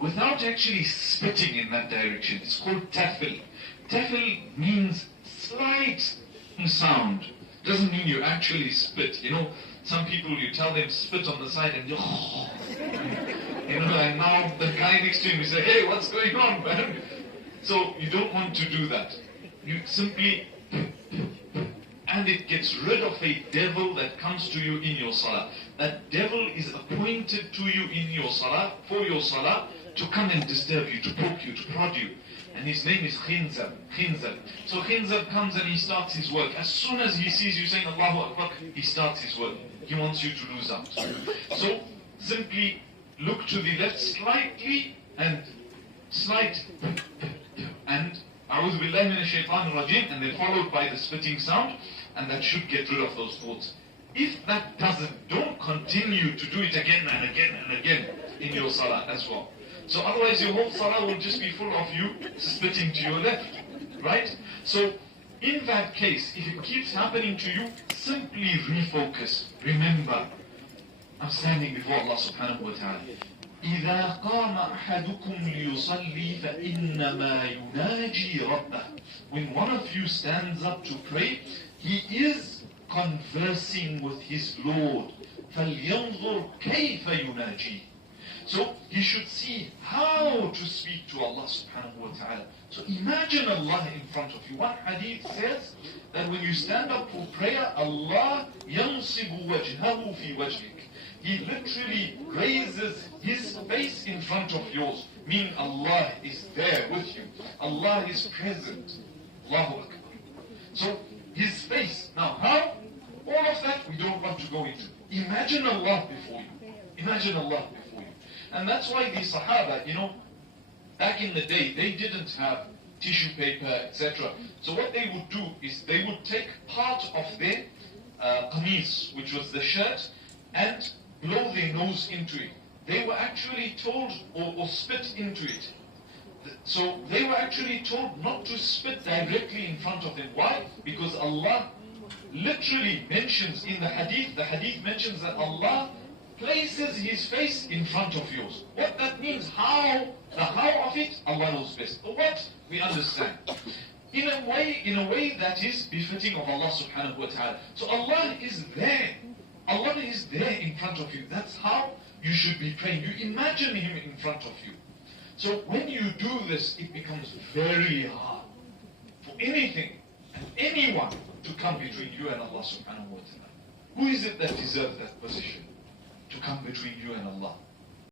without actually spitting in that direction. It's called tafil. Tafil means slight sound. Doesn't mean you actually spit. You know, some people, you tell them spit on the side and you know, and now the guy next to him is like, hey, what's going on, man? So you don't want to do that. You simply, and it gets rid of a devil that comes to you in your salah. That devil is appointed to you in your salah, for your salah, to come and disturb you, to poke you, to prod you. And his name is Khinzab. So Khinzab comes and he starts his work. As soon as he sees you saying Allahu Akbar, he starts his work. He wants you to lose out. So simply look to the left slightly and slight and A'udhu Billahi Minash Shaitanir Rajim, and then followed by the spitting sound, and that should get rid of those thoughts. If that doesn't, don't continue to do it again and again and again in your salah as well. So otherwise your whole salah will just be full of you spitting to your left, right? So in that case, if it keeps happening to you, simply refocus. Remember, I'm standing before Allah subhanahu wa ta'ala. إِذَا قَامَ أَحَدُكُمْ لِيُصَلِّي فَإِنَّمَا يُنَاجِي رَبَّهُ. When one of you stands up to pray, he is conversing with his Lord. فَلْيَنْظُرْ كَيْفَ يُنَاجِي. So he should see how to speak to Allah subhanahu wa ta'ala. So imagine Allah in front of you. One hadith says that when you stand up for prayer, Allah يَنْصِبُ وَجْهَهُ فِي وَجْهِكَ. He literally raises his face in front of yours, meaning Allah is there with you. Allah is present. Allahu Akbar. So his face. Now how? All of that we don't want to go into. Imagine Allah before you. Imagine Allah before you. And that's why the Sahaba, you know, back in the day, they didn't have tissue paper, etc. So what they would do is they would take part of their qameez, which was the shirt, and blow their nose into it. They were actually told, or spit into it. So they were actually told not to spit directly in front of them. Why? Because Allah literally mentions in the hadith mentions that Allah places His face in front of yours. What that means, the how of it, Allah knows best. But what? We understand. In a way that is befitting of Allah subhanahu wa ta'ala. So Allah is there. Allah is there in front of you. That's how you should be praying. You imagine Him in front of you. So when you do this, it becomes very hard for anything and anyone to come between you and Allah subhanahu wa ta'ala. Who is it that deserves that position? To come between you and Allah.